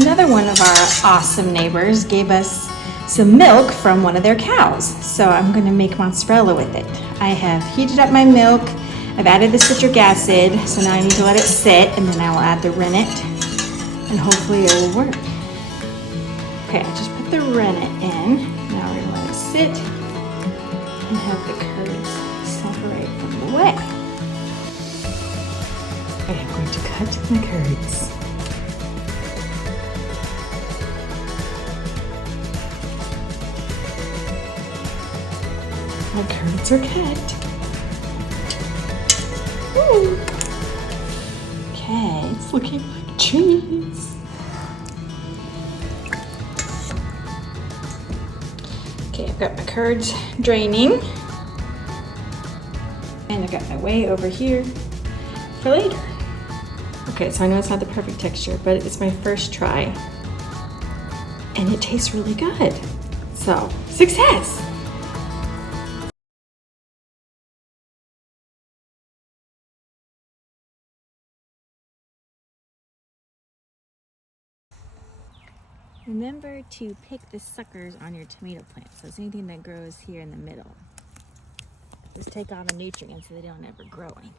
Another one of our awesome neighbors gave us some milk from one of their cows. So I'm gonna make mozzarella with it. I have heated up my milk. I've added the citric acid, so now I need to let it sit, and then I will add the rennet, and hopefully it will work. Okay, I just put the rennet in. Now we're gonna let it sit and have the curds separate from the whey. Okay, I'm going to cut my curds. My curds are cut. Ooh. Okay, it's looking like cheese. Okay, I've got my curds draining. And I've got my whey over here for later. Okay, so I know it's not the perfect texture, but it's my first try. And it tastes really good. So, success! Remember to pick the suckers on your tomato plant. So it's anything that grows here in the middle. Just take all the nutrients so they don't ever grow anything.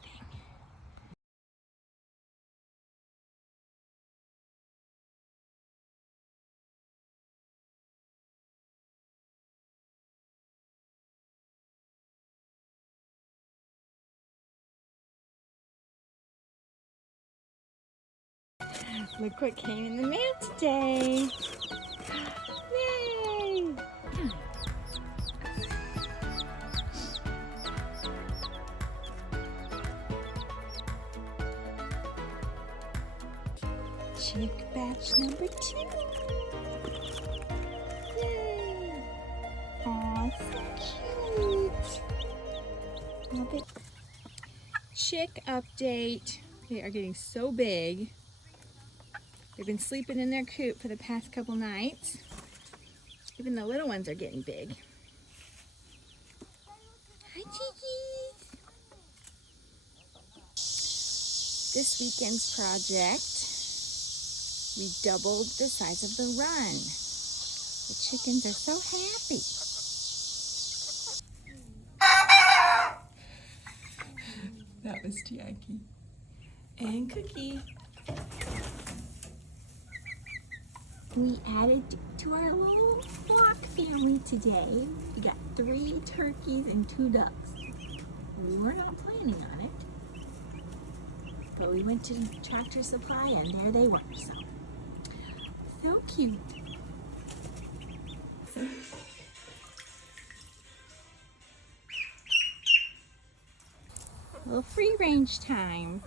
Look what came in the mail today. Yay! Chick batch number 2. Yay! Aw, so cute. Chick update. They are getting so big. They've been sleeping in their coop for the past couple nights. Even the little ones are getting big. Hi, chickies! This weekend's project, we doubled the size of the run. The chickens are so happy. That was Jackie. And Cookie. We added to our little flock family today. We got 3 turkeys and 2 ducks. We were not planning on it, but we went to Tractor Supply and there they were. So cute. A little free range time.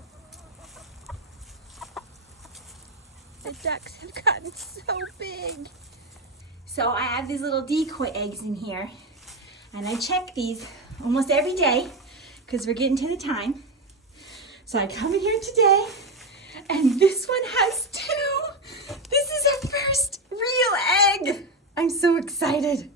The ducks have gotten so big. So I have these little decoy eggs in here, and I check these almost every day because we're getting to the time. So I come in here today, and this one has 2. This is our first real egg. I'm so excited.